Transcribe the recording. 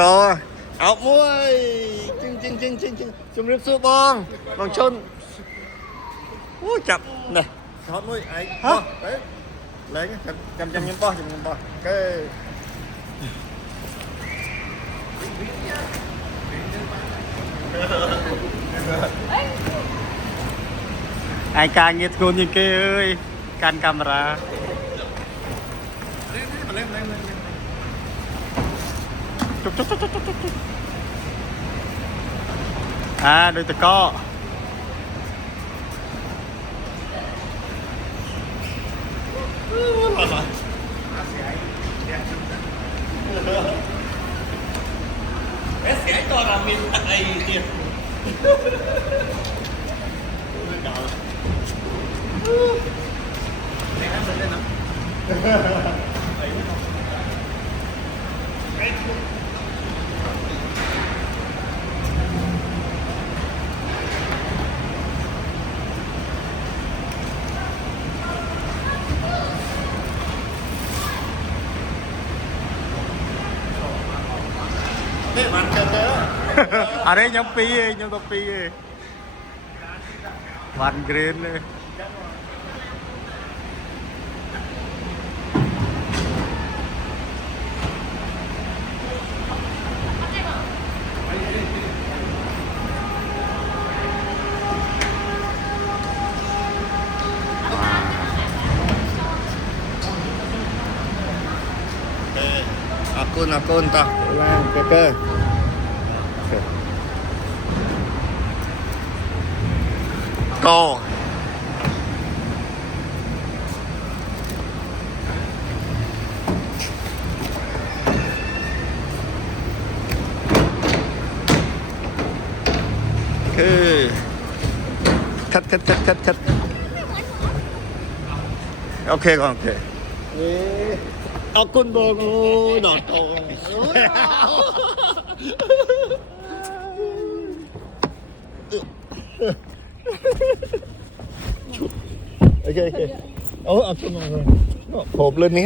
ก็เอามวยจริงจุ่มริบสู้บองบองชนโอ้จับเนี่ยชอบมวยไอ้ฮะเลยจำยังป้อก็ไอ้การเงียบกูนี่เก้ยการกำราจุ๊บโดยตะก้อเสียตัวเรามีอะไรเนี่ยนี่มันเจออะไรยังปียังตัวปีวันเกรนเลยakun tak lang keke go cut ok con ok akun bong đọt tổ ok ok akun bong hộp lên ní